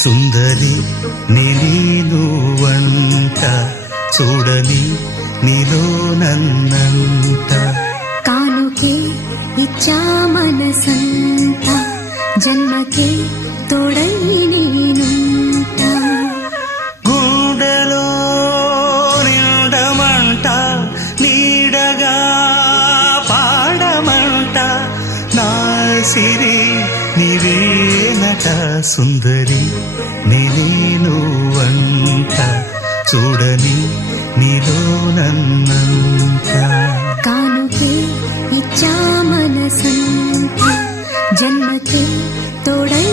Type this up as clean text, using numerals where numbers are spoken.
సుందరి నేను వంట చూడని నీలో నన్నంట కానుకే ఇచ్చా మనసంత జన్మకే తోడై నేనుంట గుండెలో నిండమంట నీడగా పాడమంట నా సిరి నీవేనట సుందరి నేను వంట చూడని నీలో నన్నంత కానుకే ఇచ్చా మనసంత జన్మకే తోడై